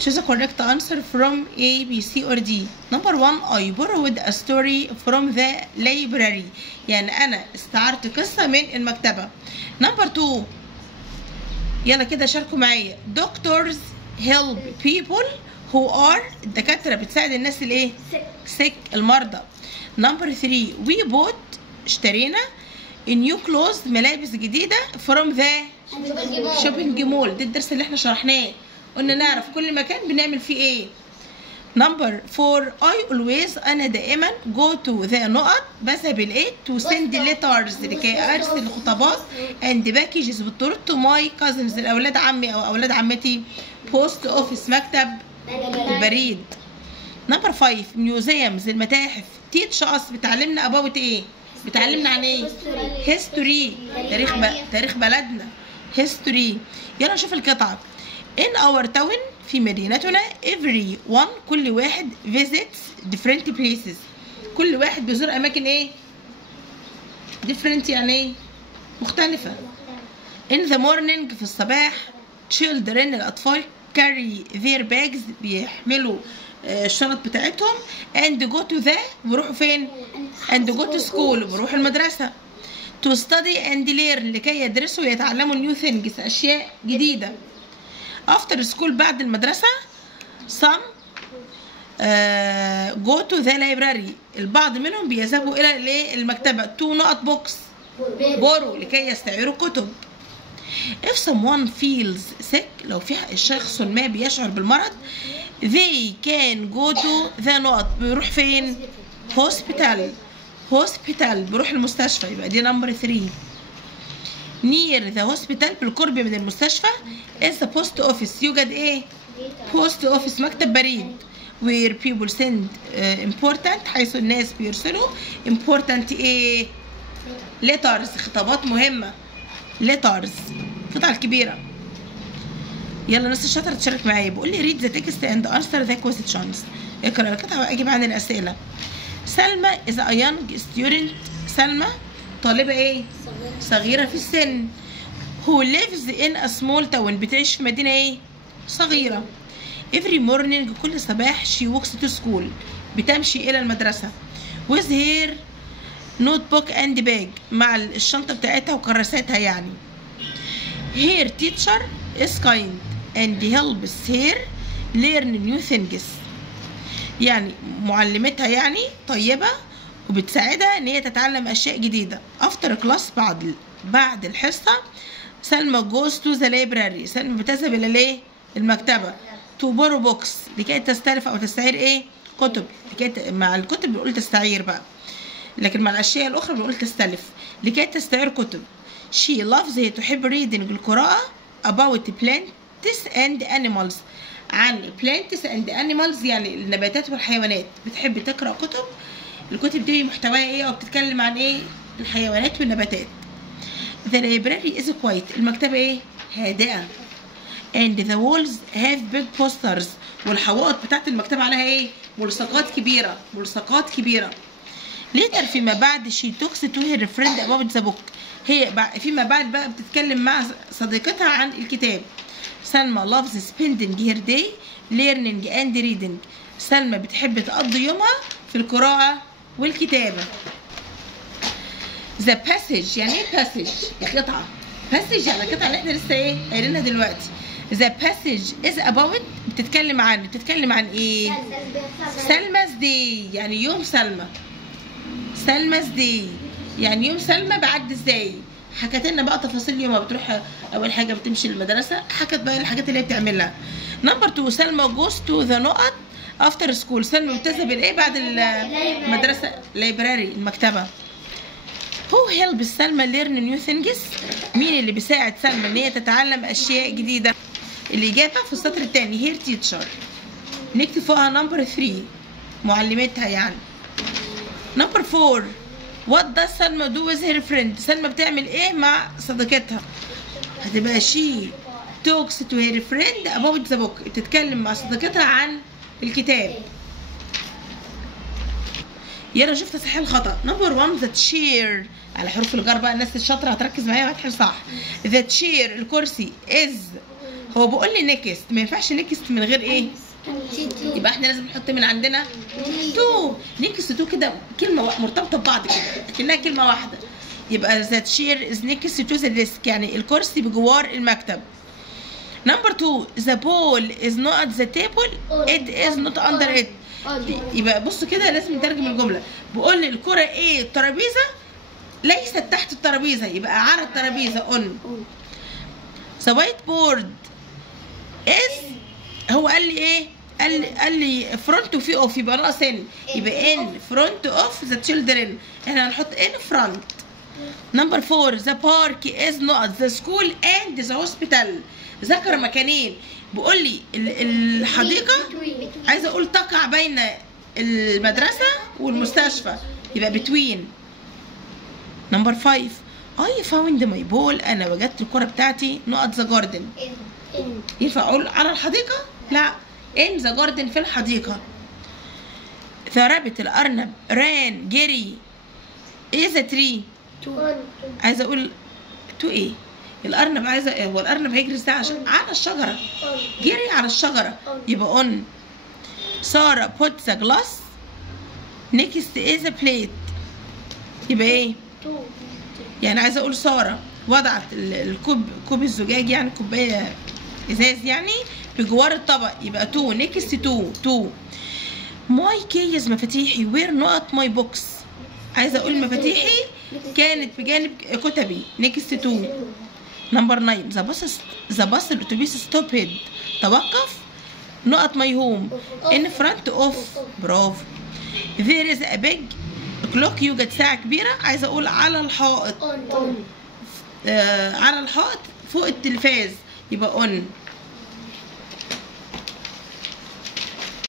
choose a correct answer from A, B, C or D. Number 1 I borrowed a story from the library. يعني أنا استعرت قصة من المكتبة. Number 2 يلا كده شاركوا معايا. Doctors help people who are الدكاترة بتساعد الناس الايه؟ sick المرضى. Number 3 we bought اشترينا new clothes ملابس جديدة from the shopping mall. ده الدرس اللي احنا شرحناه، قلنا نعرف كل مكان بنعمل فيه ايه. Number 4 I always أنا دائما go to the نقط بذهب الايه to send letters لكي أرسل خطابات and packages بالطرق to my cousins الأولاد عمي أو أولاد عمتي. post office مكتب البريد. Number 5 museums المتاحف teach us بتعلمنا about ايه؟ بتعلمنا عن ايه؟ history تاريخ بلدنا history. يلا نشوف القطعة. In our town في مدينتنا everyone كل واحد visits different places كل واحد بيزور أماكن إيه؟ different يعني إيه؟ مختلفة. In the morning في الصباح children الأطفال carry their bags بيحملوا الشنط بتاعتهم and go to the بيروحوا فين؟ and go to school بيروحوا المدرسة. to study and learn لكي يدرسوا ويتعلموا new things أشياء جديدة. after school بعد المدرسة some go to the library البعض منهم بيذهبوا إلى المكتبة to نقط books borrow لكي يستعيروا كتب. if someone feels sick لو في شخص ما بيشعر بالمرض they can go to the نقط بيروح فين؟ hospital بيروح المستشفى. يبقى دي number 3. near the hospital بالقرب من المستشفى is the post office يوجد ايه؟ post office مكتب بريد where people send important حيث الناس بيرسلوا important ايه؟ letters خطابات مهمة letters القطعة الكبيرة. يلا الناس الشاطرة تشارك معايا. بيقول لي read the text and answer the questions اقرأ القطعة وأجيب عن الأسئلة. سلمى is a young student سلمى طالبة ايه؟ صغيرة في السن. who lives in a small town بتعيش في مدينة ايه؟ صغيرة. every morning كل صباح she walks to school بتمشي إلى المدرسة with her notebook and bag مع الشنطة بتاعتها وكراساتها يعني. her teacher is kind and helps her learn new things يعني معلمتها يعني طيبة وبتساعدها ان هي تتعلم اشياء جديده. افتر كلاس بعد الحصه سلمى goes to the library سلمى بتذهب الى الايه؟ المكتبه. to borrow books لكي تستلف او تستعير ايه؟ كتب. مع الكتب بنقول تستعير بقى، لكن مع الاشياء الاخرى بنقول تستلف. لكي تستعير كتب. she loves هي تحب reading القراءه about plants and animals عن plants and animals يعني النباتات والحيوانات. بتحب تقرا كتب الكتب دي محتواها ايه او بتتكلم عن ايه؟ الحيوانات والنباتات. the library is quiet المكتبة ايه؟ هادئة. and the walls have big posters والحوائط بتاعت المكتبة عليها ايه؟ ملصقات كبيرة. later فيما بعد she talks to her friend about the book هي فيما بعد بقى بتتكلم مع صديقتها عن الكتاب. سلمى loves spending her day learning and reading سلمى بتحب تقضي يومها في القراءة والكتابة. the passage يعني ايه passage؟ القطعة passage يعني القطعة اللي احنا لسه ايه قايلينها دلوقتي. the passage is about بتتكلم عن ايه؟ سلمى's day يعني يوم سلمى's day يعني يوم سلمى بعد ازاي؟ حكت لنا بقى تفاصيل يومها. بتروح اول حاجة بتمشي المدرسة حكت بقى الحاجات اللي هي بتعملها. number 2 سلمى goes to the نقط after school سلمى بتذهب الايه بعد المدرسة library المكتبة. who helps سلمى learn new things مين اللي بيساعد سلمى ان هي تتعلم اشياء جديدة؟ الإجابة في السطر الثاني her teacher نكتب فوقها number 3 معلمتها يعني. number 4 what does سلمى do with her friend سلمى بتعمل ايه مع صديقتها؟ هتبقى she talks to her friend about the book بتتكلم مع صديقتها عن الكتاب. يلا شوف تصحيح الخطأ. نمبر 1 the chair على حروف الجر بقى الناس الشاطرة هتركز معايا وهتحل صح. the chair الكرسي is هو بيقول لي نيكست، ما ينفعش نيكست من غير ايه؟ يبقى احنا لازم نحط من عندنا تو. نيكست تو كده كلمه مرتبطه ببعض كده كأنها كلمه واحده. يبقى ذات شير از نيكست تو ذا ديسك، يعني الكرسي بجوار المكتب. نمبر 2 ذا بول از نوت ات ذا تيبل ات از نوت اندر ات. يبقى بصوا كده لازم نترجم الجمله. بقول لي الكره ايه الترابيزه ليست تحت الترابيزه، يبقى على الترابيزه اون. ذا وايت بورد از، هو قال لي ايه؟ قال لي فرونت وفي اوف، يبقى ناقص ان، يبقى ان فرونت اوف ذا تشيلدرن، احنا هنحط ان فرونت. نمبر 4 ذا بارك از نوت ذا سكول اند ذا هوسبيتال. ذكر مكانين. بيقول لي الحديقه عايزه اقول تقع بين المدرسه والمستشفى، يبقى بتوين. نمبر 5 I found my ball، انا وجدت الكره بتاعتي نقط ذا جاردن. ينفع اقول على الحديقه؟ لا، in the garden في الحديقه. ذا رابت الارنب ران جري is a tree. عايزه اقول تو ايه؟ الارنب عايزه ايه؟ هو الارنب هيجري ازاي عشان على الشجره؟ جري على الشجره، يبقى اون. ساره put the glass next is a plate، يبقى ايه؟ يعني عايزه اقول ساره وضعت كوب الزجاج، يعني كوبايه ازاز يعني بجوار الطبق، يبقى تو نيكست تو. ماي كيز مفاتيحي وير نوت ماي بوكس، عايزه اقول مفاتيحي كانت بجانب كتبي، نيكست تو. نمبر 9 ذا باص الاتوبيس ستوبد، توقف، نقط ماي هوم ان فرونت اوف، برافو. ذير از ا بيج كلوك، يوجد ساعه كبيره، عايزه اقول على الحائط، على الحائط فوق التلفاز، يبقى اون.